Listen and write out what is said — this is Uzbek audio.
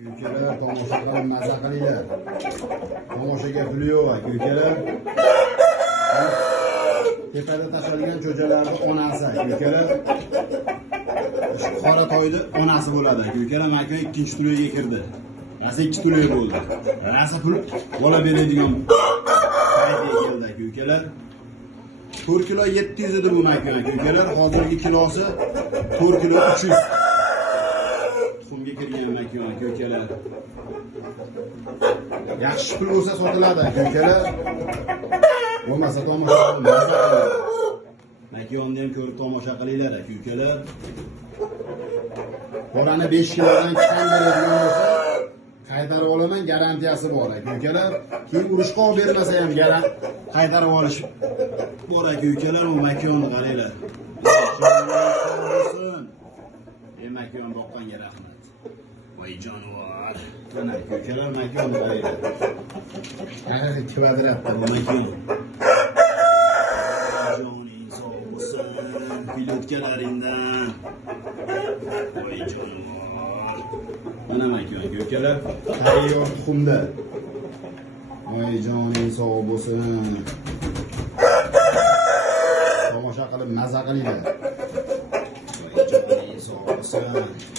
Ko'kalar tomosha qilib maza qilinglar. Tomoshaga pul yo'q, ko'kalar. Tepada tashlagan cho'jalarning onasi, ko'kalar. Qora toyni onasi bo'ladi. Ko'kalar maka ikkinchi to'lga kirdi. Rasa 2 to'lga bo'ldi. Rasa pul bola beradigan paytga keldi, ko'kalar. 4 kilo 700 edi bu maka, ko'kalar. Hozirgi kilosi 4 kilo 300. So'mga kirgan maka, ko'kalar. Yaxshi pul bo'lsa sotiladi, ko'kalar. Bo'lmasa tomosha qilinglar. Makonni ham ko'rib tomosha qilinglar, ko'kalar. Qorani 5 kilodan kam beradigan bo'lsa, qaytarib olaman, garantiyasi bor, ko'kalar. Keyin urushqa olib bermasa ham qaytarib olish bor, ko'kalar. U makonni qaranglar. Makon boqqanga rahmat. Voy jonivor. Mana ko'kalar makonni qaranglar. Qanaqa kvadratda bu makon. Joning sog' bo'lsin, pilotkalaringdan. Voy jonivor. Mana makon ko'kalar, tayyor tuxumda. Voy joning sog' bo'lsin. Tomosha qilib maza qilinglar. Voy joning sog' bo'lsin.